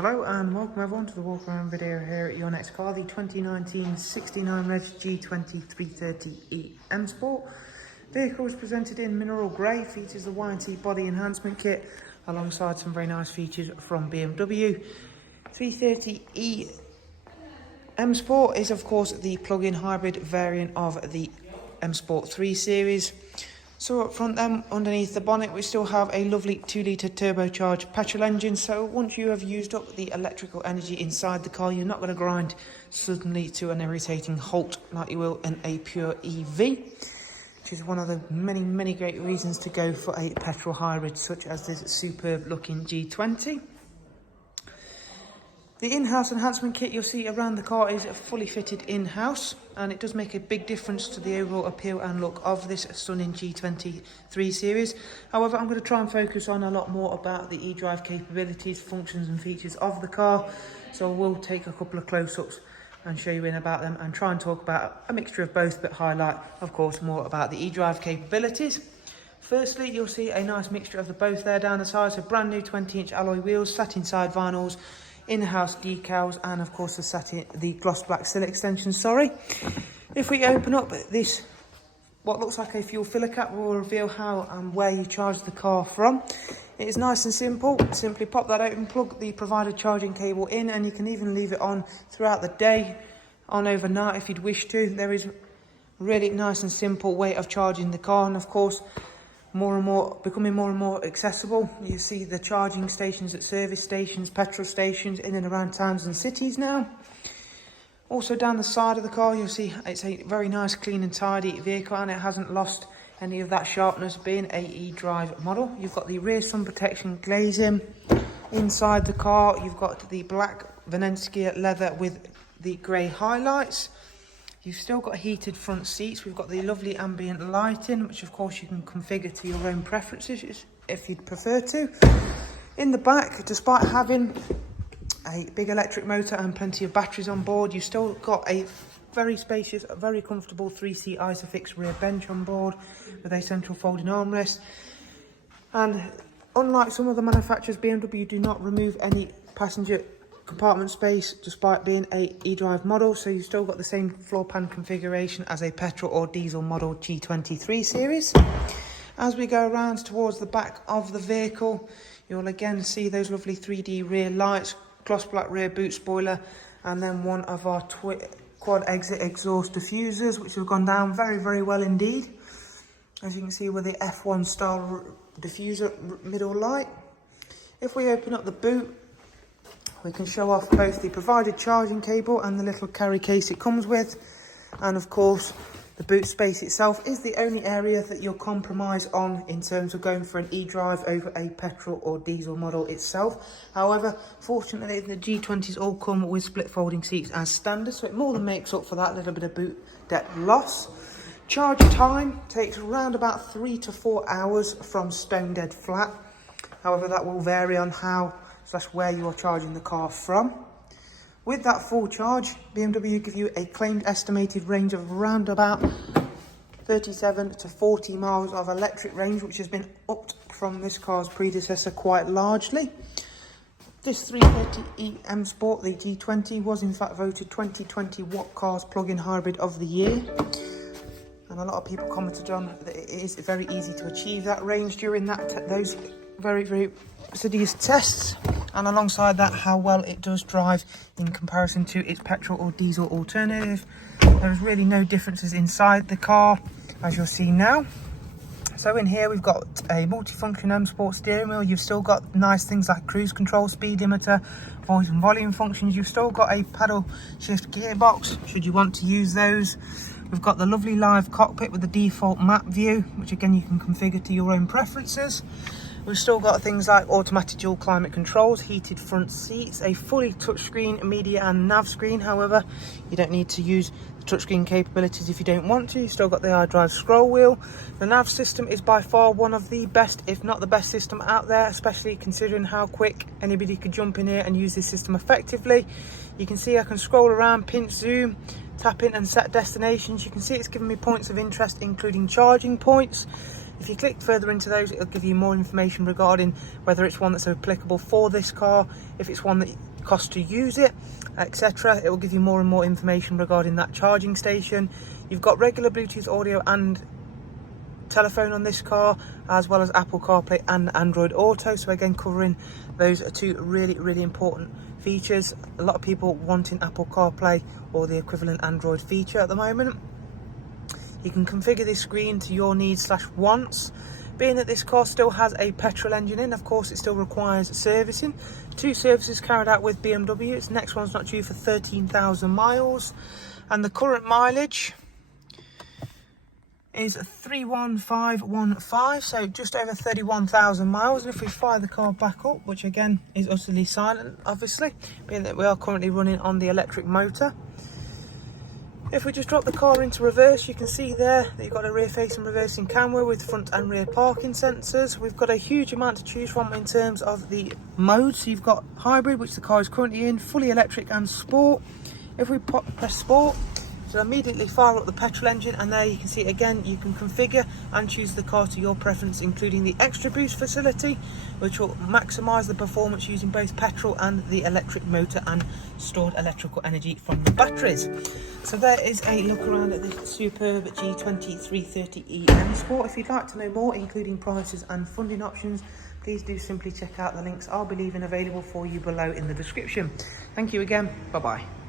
Hello and welcome everyone to the walk around video here at your next car, the 2019 69 Reg G20 330e M Sport. Vehicle is presented in mineral grey, features the Y&T body enhancement kit alongside some very nice features from BMW. 330e M Sport is of course the plug-in hybrid variant of the M Sport 3 series. So up front then, underneath the bonnet, we still have a lovely 2-litre turbocharged petrol engine. So once you have used up the electrical energy inside the car, you're not going to grind suddenly to an irritating halt like you will in a pure EV, which is one of the many great reasons to go for a petrol hybrid such as this superb looking G20. The in-house enhancement kit you'll see around the car is fully fitted in-house, and it does make a big difference to the overall appeal and look of this stunning G20 3 series. However, I'm going to try and focus on a lot more about the Edrive capabilities, functions and features of the car. So we'll take a couple of close-ups and show you in about them and try and talk about a mixture of both, but highlight, of course, more about the Edrive capabilities. Firstly, you'll see a nice mixture of the both there down the side, so brand new 20-inch alloy wheels, satin side vinyls, in-house decals, and of course the gloss black sill extension. If we open up this, what looks like a fuel filler cap, will reveal how and where you charge the car from. It is nice and simple. Simply pop that open, plug the provided charging cable in, and you can even leave it on throughout the day, on overnight if you'd wish to. There is really nice and simple way of charging the car, and of course becoming more and more accessible. You see the charging stations at service stations, petrol stations in and around towns and cities now. Also down the side of the car you'll see it's a very nice, clean and tidy vehicle, and it hasn't lost any of that sharpness being a Edrive model. You've got the rear sun protection glazing. Inside the car you've got the black Venezia leather with the grey highlights. You've still got heated front seats. We've got the lovely ambient lighting, which of course you can configure to your own preferences if you'd prefer to. In the back, despite having a big electric motor and plenty of batteries on board, you've still got a very spacious, very comfortable 3-seat Isofix rear bench on board with a central folding armrest. And unlike some of the manufacturers, BMW do not remove any passenger compartment space despite being a Edrive model, so you've still got the same floor pan configuration as a petrol or diesel model G20 3 series. As we go around towards the back of the vehicle, you'll again see those lovely 3D rear lights, gloss black rear boot spoiler, and then one of our quad exit exhaust diffusers, which have gone down very well indeed, as you can see with the F1 style diffuser middle light. If we open up the boot, we can show off both the provided charging cable and the little carry case it comes with. And of course, the boot space itself is the only area that you'll compromise on in terms of going for an Edrive over a petrol or diesel model itself. However, fortunately, the G20s all come with split folding seats as standard, so it more than makes up for that little bit of boot depth loss. Charge time takes around about 3 to 4 hours from stone dead flat. However, that will vary on where you are charging the car from. With that full charge, BMW give you a claimed estimated range of around about 37 to 40 miles of electric range, which has been upped from this car's predecessor quite largely. This 330e M Sport, the G20, was in fact voted 2020 What Cars Plug-in Hybrid of the Year. And a lot of people commented on that it is very easy to achieve that range during those very fastidious tests, and alongside that how well it does drive in comparison to its petrol or diesel alternative. There is really no differences inside the car, as you'll see now. So in here we've got a multifunction M Sport steering wheel. You've still got nice things like cruise control, speed limiter, voice and volume functions. You've still got a paddle shift gearbox should you want to use those. We've got the lovely live cockpit with the default map view, which again you can configure to your own preferences. We've still got things like automatic dual climate controls, heated front seats, a fully touchscreen media and nav screen. However, you don't need to use the touchscreen capabilities if you don't want to. You've still got the iDrive scroll wheel. The Nav system is by far one of the best, if not the best system out there, especially considering how quick anybody could jump in here and use this system effectively. You can see I can scroll around, pinch, zoom, tap in and set destinations. You can see it's giving me points of interest, including charging points. If you click further into those, it'll give you more information regarding whether it's one that's applicable for this car, if it's one that costs to use it, etc. It will give you more and more information regarding that charging station. You've got regular Bluetooth audio and telephone on this car, as well as Apple CarPlay and Android Auto. So again, covering those are two really important features. A lot of people wanting Apple CarPlay or the equivalent Android feature at the moment. You can configure this screen to your needs/wants. Being that this car still has a petrol engine in, of course it still requires servicing. 2 services carried out with BMW. Its next one's not due for 13,000 miles, and the current mileage is 31515, so just over 31,000 miles. And if we fire the car back up, which again is utterly silent obviously, being that we are currently running on the electric motor. If we just drop the car into reverse, you can see there that you've got a rear facing reversing camera with front and rear parking sensors. We've got a huge amount to choose from in terms of the modes. So you've got hybrid, which the car is currently in, fully electric and sport. If we press sport, so immediately fire up the petrol engine, and there you can see again you can configure and choose the car to your preference, including the extra boost facility, which will maximise the performance using both petrol and the electric motor and stored electrical energy from the batteries. So there is a look around at this superb G20 330e M Sport. If you'd like to know more, including prices and funding options, please do simply check out the links I'll be leaving available for you below in the description. Thank you again. Bye bye.